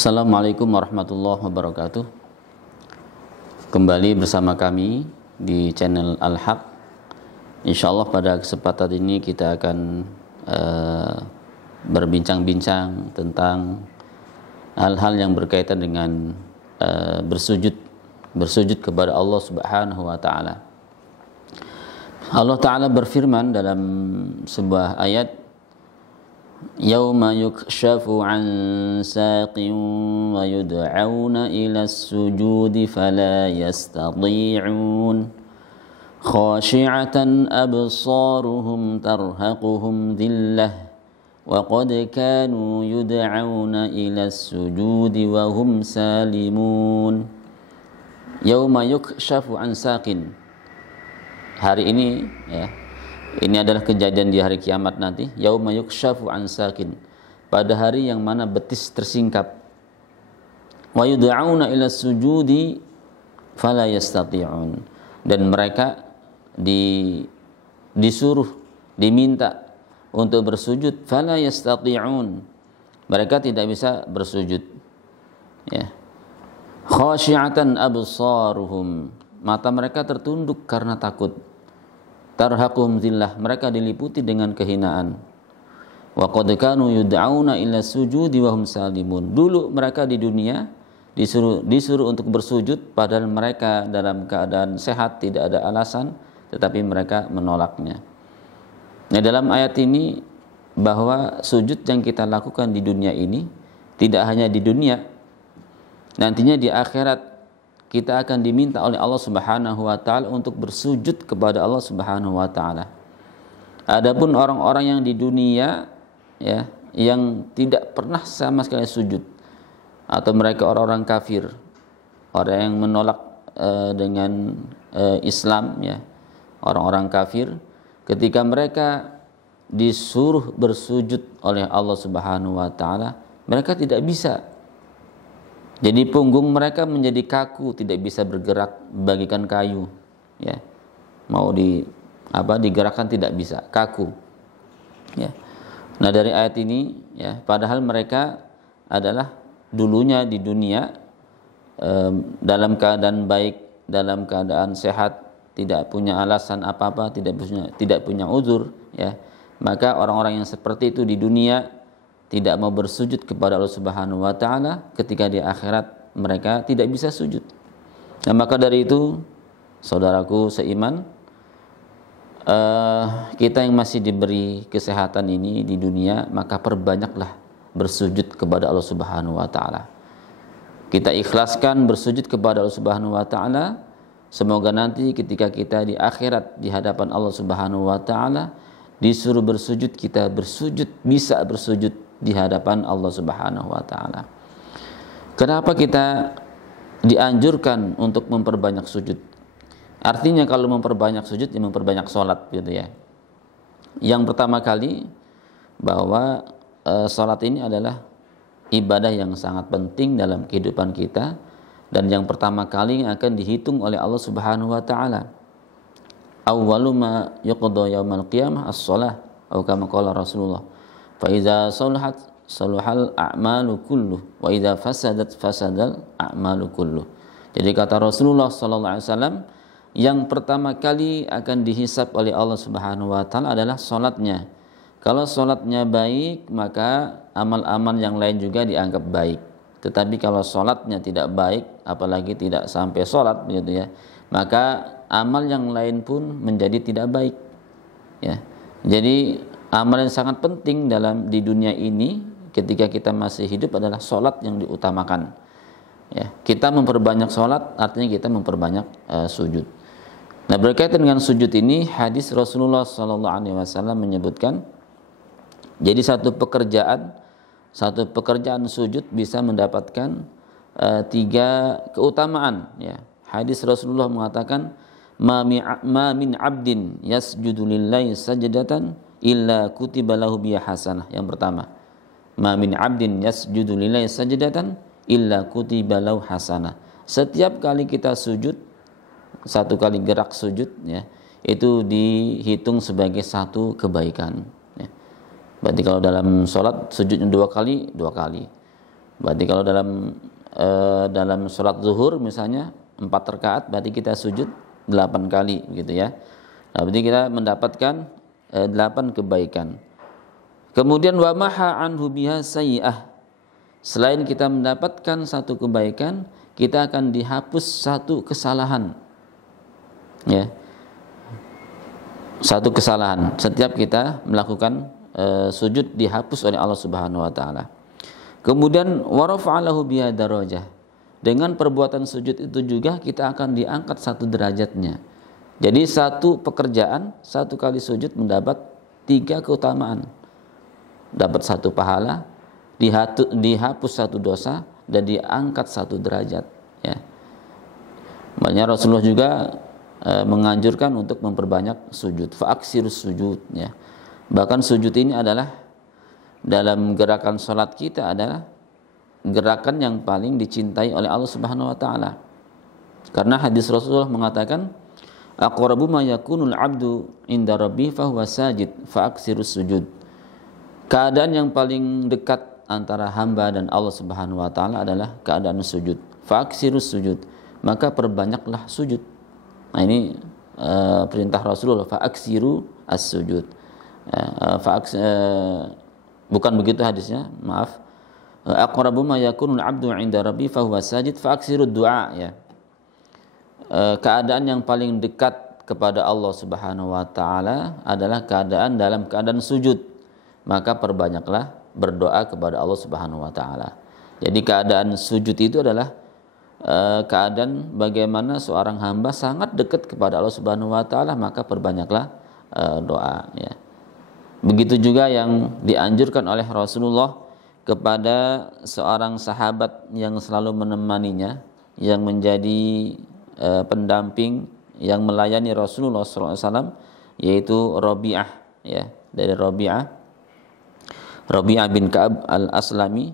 Assalamualaikum warahmatullahi wabarakatuh. Kembali bersama kami di channel Al-Haq. Insyaallah pada kesempatan ini kita akan berbincang-bincang tentang hal-hal yang berkaitan dengan bersujud kepada Allah Subhanahu wa taala. Allah taala berfirman dalam sebuah ayat, Yauma yukshafu an saqin wa yud'auna ila as-sujudi fala yastati'un khashi'atan absaruhum tarhaquhum dhillah wa qad kanu yud'auna ila as-sujudi wa hum salimun. Yauma yukshafu an saqin, hari ini ya, ini adalah kejadian di hari kiamat nanti. Yauma yukshafu an saqin, pada hari yang mana betis tersingkap. Wa yud'auna ila sujudi fala yastati'un, dan mereka disuruh, diminta untuk bersujud, fala yastati'un, mereka tidak bisa bersujud. Ya. Khashi'atan absaruhum, mata mereka tertunduk karena takut. Tarhaquhum dhillah, mereka diliputi dengan kehinaan. Wa qad kanu yud'auna ila sujudi wa hum salimun, dulu mereka di dunia disuruh untuk bersujud padahal mereka dalam keadaan sehat, tidak ada alasan, tetapi mereka menolaknya. Nah, dalam ayat ini bahwa sujud yang kita lakukan di dunia ini tidak hanya di dunia, nantinya di akhirat kita akan diminta oleh Allah Subhanahu wa taala untuk bersujud kepada Allah Subhanahu wa taala. Adapun orang-orang yang di dunia ya, yang tidak pernah sama sekali sujud, atau mereka orang-orang kafir, orang yang menolak dengan Islam ya, orang-orang kafir, ketika mereka disuruh bersujud oleh Allah Subhanahu wa taala, mereka tidak bisa. Jadi punggung mereka menjadi kaku, tidak bisa bergerak bagikan kayu, ya. Mau digerakkan tidak bisa, kaku. Ya. Nah, dari ayat ini ya, padahal mereka adalah dulunya di dunia dalam keadaan baik, dalam keadaan sehat, tidak punya alasan apa-apa, tidak punya uzur, ya. Maka orang-orang yang seperti itu di dunia tidak mau bersujud kepada Allah Subhanahu wa taala, ketika di akhirat mereka tidak bisa sujud. Nah, maka dari itu saudaraku seiman, kita yang masih diberi kesehatan ini di dunia, maka perbanyaklah bersujud kepada Allah Subhanahu wa taala. Kita ikhlaskan bersujud kepada Allah Subhanahu wa taala, semoga nanti ketika kita di akhirat di hadapan Allah Subhanahu wa taala disuruh bersujud, kita bisa bersujud di hadapan Allah Subhanahu wa taala. Kenapa kita dianjurkan untuk memperbanyak sujud? Artinya kalau memperbanyak sujud, ya memperbanyak sholat gitu ya. Yang pertama kali bahwa sholat ini adalah ibadah yang sangat penting dalam kehidupan kita, dan yang pertama kali akan dihitung oleh Allah Subhanahu wa taala. Awwalu ma yuqda yaumal qiyamah as-shalah, atau kama qala Rasulullah. Fa idza salahat salahal a'malu kulluh wa idza fasadat fasadal a'malu kulluh. Jadi kata Rasulullah sallallahu alaihi wasallam, yang pertama kali akan dihisab oleh Allah Subhanahu wa taala adalah salatnya. Kalau salatnya baik, maka amal-amal yang lain juga dianggap baik. Tetapi kalau salatnya tidak baik, apalagi tidak sampai salat begitu ya, maka amal yang lain pun menjadi tidak baik. Ya. Jadi amal yang sangat penting di dunia ini ketika kita masih hidup adalah sholat yang diutamakan. Ya, kita memperbanyak sholat artinya kita memperbanyak sujud. Nah, berkaitan dengan sujud ini, hadis Rasulullah SAW menyebutkan, jadi satu pekerjaan sujud bisa mendapatkan 3 keutamaan. Ya. Hadis Rasulullah mengatakan, ma min abdin yasjudu lillahi sajdatan illa kutiba lahu biha hasanah. Yang pertama, ma min abdin yasjudu lillahi sajdatan illa kutiba lahu hasanah. Setiap kali kita sujud, satu kali gerak sujud ya, itu dihitung sebagai satu kebaikan ya. Berarti kalau dalam sholat sujudnya 2 kali, 2 kali. Berarti kalau dalam sholat zuhur misalnya 4 rakaat, berarti kita sujud 8 kali gitu ya. Nah, berarti kita mendapatkan 8 kebaikan. Kemudian wa maha anhu biha sayyi'ah. Selain kita mendapatkan satu kebaikan, kita akan dihapus satu kesalahan. Ya. Satu kesalahan. Setiap kita melakukan sujud dihapus oleh Allah Subhanahu wa taala. Kemudian wa rafa'alahu biha darajah. Dengan perbuatan sujud itu juga kita akan diangkat satu derajatnya. Jadi satu pekerjaan, satu kali sujud mendapat 3 keutamaan. Dapat 1 pahala, dihapus 1 dosa, dan diangkat 1 derajat. Ya. Makanya Rasulullah juga menganjurkan untuk memperbanyak sujud. Fa'aksirus sujud. Ya. Bahkan sujud ini adalah dalam gerakan sholat kita adalah gerakan yang paling dicintai oleh Allah Subhanahu wa taala. Karena hadis Rasulullah mengatakan, aqrabu ma yakunul 'abdu 'inda rabbih fa huwa sajid fa aksirus sujud. Keadaan yang paling dekat antara hamba dan Allah Subhanahu wa taala adalah keadaan sujud. Fa aksirus sujud, maka perbanyaklah sujud. Nah, ini perintah Rasulullah, fa aksiru as-sujud. Bukan begitu hadisnya, maaf. Aqrabu ma yakunul 'abdu 'inda rabbih fa huwa sajid fa aksirud du'a, ya. Keadaan yang paling dekat kepada Allah Subhanahu wa taala adalah dalam keadaan sujud. Maka perbanyaklah berdoa kepada Allah Subhanahu wa taala. Jadi keadaan sujud itu adalah keadaan bagaimana seorang hamba sangat dekat kepada Allah Subhanahu wa taala, maka perbanyaklah doa, ya. Begitu juga yang dianjurkan oleh Rasulullah kepada seorang sahabat yang selalu menemaninya, yang menjadi pendamping, yang melayani Rasulullah SAW, yaitu Rabi'ah, ya, dari Rabi'ah bin Ka'ab al-Aslami.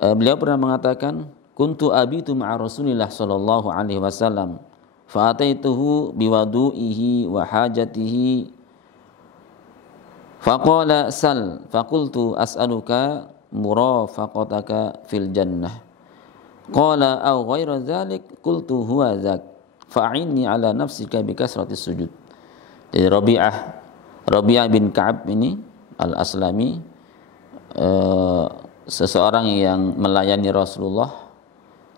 Beliau pernah mengatakan, kuntu abitu ma'a Rasulillah sallallahu alaihi wasallam fa ataituhu biwadu'ihi wa hajatihi faqala sal faqultu as'aluka murafaqataka fil jannah qala aw ghaira dzalik qultu huwa dzak fa'inni ala nafsika bi kasratis sujud. Jadi Rabi'ah bin Ka'ab ini al-Aslami, seseorang yang melayani Rasulullah.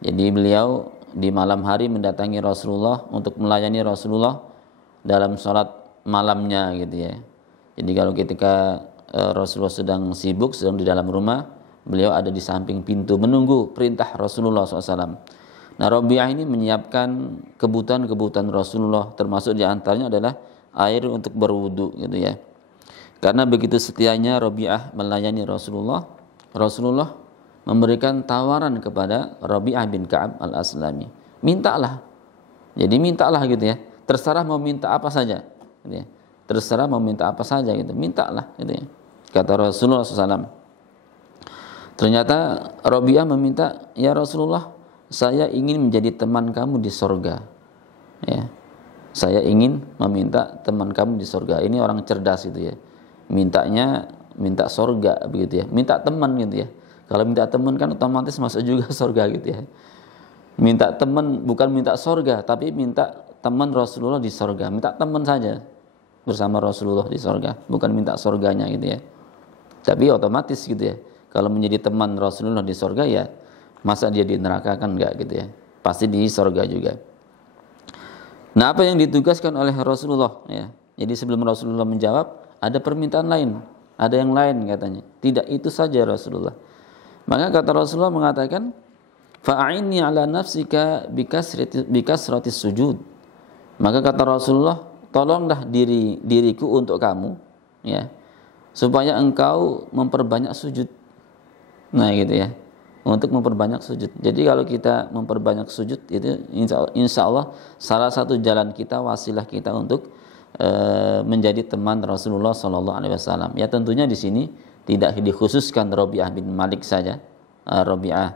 Jadi beliau di malam hari mendatangi Rasulullah untuk melayani Rasulullah dalam sholat malamnya gitu ya. Jadi kalau ketika Rasulullah sedang sibuk, sedang di dalam rumah, beliau ada di samping pintu menunggu perintah Rasulullah SAW. Nah, Rabi'ah ini menyiapkan kebutuhan Rasulullah, termasuk diantaranya adalah air untuk berwudu gitu ya. Karena begitu setianya Rabi'ah melayani Rasulullah, Rasulullah memberikan tawaran kepada Rabi'ah bin Ka'ab al-Aslami. Mintalah. Jadi mintalah gitu ya. Terserah mau minta apa saja gitu ya. Terserah mau minta apa saja gitu, mintalah gitu ya. Kata Rasulullah SAW. Ternyata Rabi'ah meminta, ya Rasulullah, saya ingin menjadi teman kamu di sorga. Ya, saya ingin meminta teman kamu di sorga. Ini orang cerdas gitu ya. Minta sorga begitu ya. Minta teman gitu ya. Kalau minta teman kan otomatis masuk juga sorga gitu ya. Minta teman bukan minta sorga, tapi minta teman Rasulullah di sorga. Minta teman saja bersama Rasulullah di sorga, bukan minta sorganya gitu ya. Tapi otomatis gitu ya, kalau menjadi teman Rasulullah di sorga ya, masa dia di neraka kan enggak gitu ya, pasti di sorga juga. Nah, apa yang ditugaskan oleh Rasulullah ya, jadi sebelum Rasulullah menjawab, ada permintaan lain, ada yang lain katanya. Tidak itu saja Rasulullah. Maka kata Rasulullah mengatakan, fa'inni ala nafsika bikasratis sujud. Maka kata Rasulullah, tolonglah diriku untuk kamu ya, supaya engkau memperbanyak sujud. Nah gitu ya, untuk memperbanyak sujud. Jadi kalau kita memperbanyak sujud itu insya Allah salah satu jalan kita, wasilah kita untuk menjadi teman Rasulullah SAW. Ya tentunya di sini tidak dikhususkan Rabi'ah bin Malik saja, Rabi'ah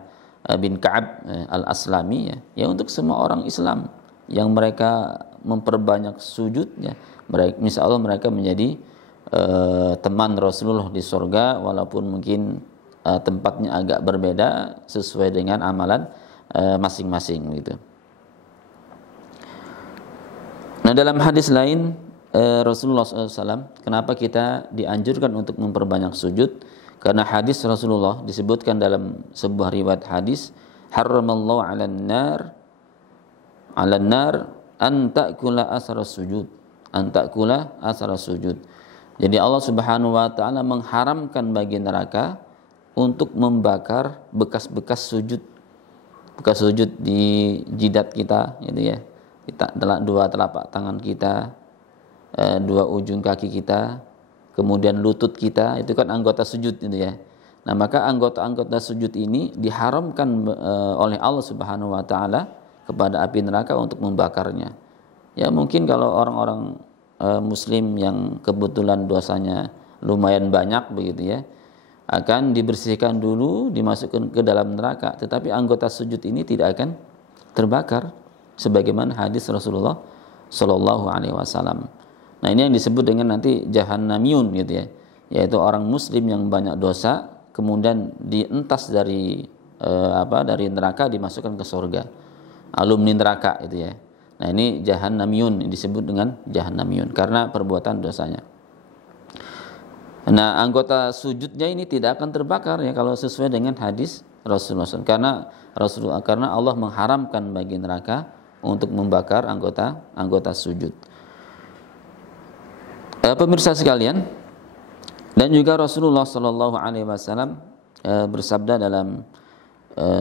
bin Ka'ab al-Aslami ya untuk semua orang Islam yang mereka memperbanyak sujudnya, mereka, insya Allah mereka menjadi teman Rasulullah di surga, walaupun mungkin tempatnya agak berbeda sesuai dengan amalan masing-masing gitu. Nah, dalam hadis lain Rasulullah SAW, kenapa kita dianjurkan untuk memperbanyak sujud? Karena hadis Rasulullah disebutkan dalam sebuah riwayat hadis, haramallahu 'alan nar an ta'kula asar sujud, an ta'kula asar sujud. Jadi Allah Subhanahu wa taala mengharamkan bagi neraka untuk membakar bekas-bekas sujud. Bekas sujud di jidat kita gitu ya. Dua telapak tangan kita, dua ujung kaki kita, kemudian lutut kita, itu kan anggota sujud gitu ya. Nah, maka anggota-anggota sujud ini diharamkan oleh Allah Subhanahu wa taala kepada api neraka untuk membakarnya. Ya, mungkin kalau orang-orang muslim yang kebetulan dosanya lumayan banyak begitu ya, akan dibersihkan dulu, dimasukkan ke dalam neraka, tetapi anggota sujud ini tidak akan terbakar sebagaimana hadis Rasulullah Shallallahu alaihi wasallam. Nah, ini yang disebut dengan nanti jahannamiyun gitu ya, yaitu orang muslim yang banyak dosa kemudian dientas dari dari neraka dimasukkan ke surga. Alumni neraka itu ya. Nah, ini jahannamiyun, disebut dengan jahannamiyun karena perbuatan dosanya. Nah, anggota sujudnya ini tidak akan terbakar ya kalau sesuai dengan hadis Rasulullah SAW. Karena Allah mengharamkan bagi neraka untuk membakar anggota sujud. Pemirsa sekalian, dan juga Rasulullah SAW bersabda dalam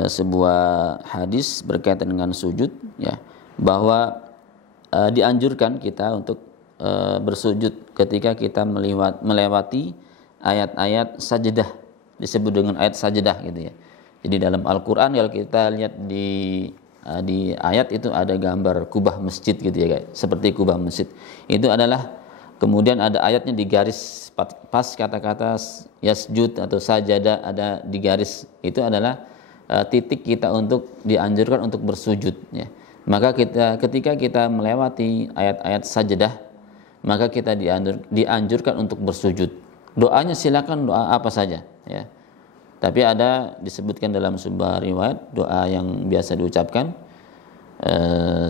sebuah hadis berkaitan dengan sujud ya, bahwa dianjurkan kita untuk bersujud ketika kita melewati ayat-ayat sajdah, disebut dengan ayat sajdah gitu ya. Jadi dalam Al-Qur'an kalau kita lihat di ayat itu ada gambar kubah masjid gitu ya guys, seperti kubah masjid. Itu adalah kemudian ada ayatnya di garis pas kata-kata yasjud atau sajadah ada di garis, itu adalah titik kita untuk dianjurkan untuk bersujud ya. Maka ketika kita melewati ayat-ayat sajdah, maka kita dianjurkan untuk bersujud. Doanya silakan doa apa saja ya. Tapi ada disebutkan dalam sebuah riwayat doa yang biasa diucapkan,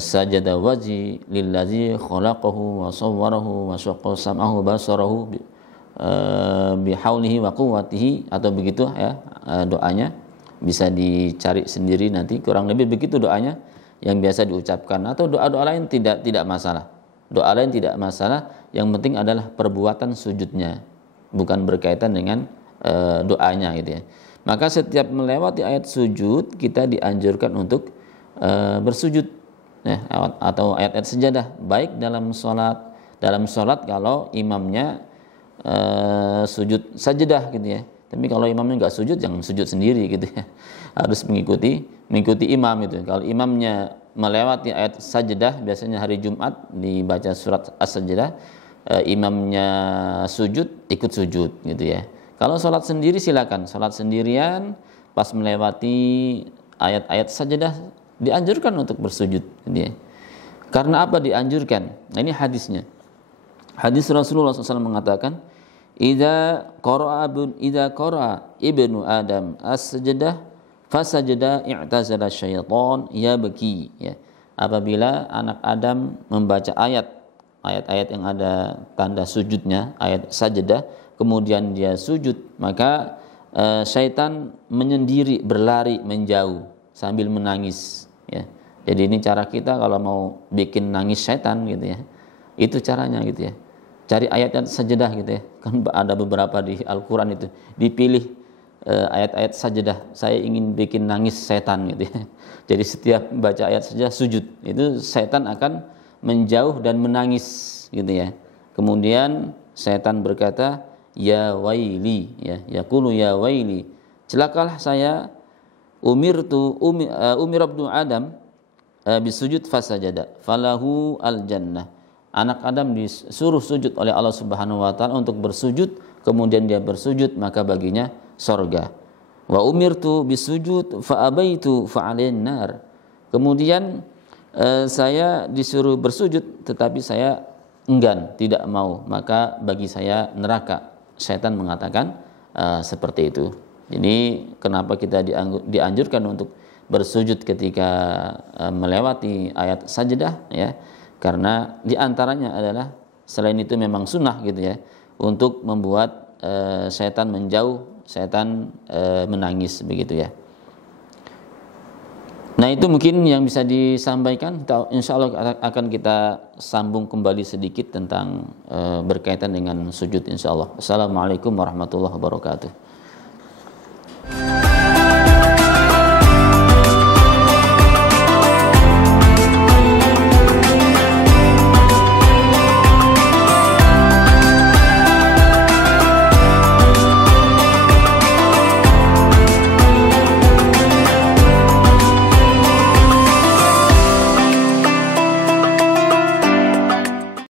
sajada wajhi lillazi khalaqahu wa sawwarahu wa syaqqa sam'ahu basarahu bihaulihi wa quwwatihi, atau begitu ya doanya. Bisa dicari sendiri nanti, kurang lebih begitu doanya yang biasa diucapkan, atau doa-doa lain tidak masalah. Doa lain tidak masalah, yang penting adalah perbuatan sujudnya, bukan berkaitan dengan doanya gitu ya. Maka setiap melewati ayat sujud kita dianjurkan untuk bersujud ya, atau ayat-ayat sejadah, baik dalam sholat kalau imamnya sujud sajadah gitu ya. Tapi kalau imamnya nggak sujud, jangan sujud sendiri gitu ya. Harus mengikuti imam itu. Kalau imamnya melewati ayat sajdah, biasanya hari Jumat dibaca surat as-sajdah, imamnya sujud, ikut sujud gitu ya. Kalau sholat sendiri silakan, sholat sendirian pas melewati ayat-ayat sajdah dianjurkan untuk bersujud gitu ya. Karena apa dianjurkan? Nah, ini hadisnya. Hadis Rasulullah SAW mengatakan, Idza qara'a ibnu Adam as-sajdah fasajada i'tazala syaitan yabki ya. Apabila anak Adam membaca ayat-ayat yang ada tanda sujudnya, ayat sajdah, kemudian dia sujud, maka syaitan menyendiri, berlari, menjauh sambil menangis ya. Jadi ini cara kita kalau mau bikin nangis syaitan gitu ya. Itu caranya gitu ya. Cari ayat-ayat sajdah gitu ya. Kan ada beberapa di Al-Qur'an itu dipilih ayat-ayat sajdah. Saya ingin bikin nangis setan gitu ya. Jadi setiap baca ayat sajdah sujud, itu setan akan menjauh dan menangis gitu ya. Kemudian setan berkata, ya waili ya, yaqulu ya waili. Celakalah saya, umir ibnu Adam bisujud fasajada falahu al-jannah. Anak Adam disuruh sujud oleh Allah Subhanahu wa taala untuk bersujud, kemudian dia bersujud maka baginya sorga. Wa umirtu bisujud fa abaitu fa alain nar. Kemudian saya disuruh bersujud tetapi saya enggan, tidak mau, maka bagi saya neraka. Syaitan mengatakan seperti itu. Jadi kenapa kita dianjurkan untuk bersujud ketika melewati ayat sajdah ya? Karena diantaranya adalah selain itu memang sunnah gitu ya, untuk membuat setan menjauh, setan menangis begitu ya. Nah itu mungkin yang bisa disampaikan. Insya Allah akan kita sambung kembali sedikit tentang berkaitan dengan sujud insya Allah. Assalamualaikum warahmatullahi wabarakatuh.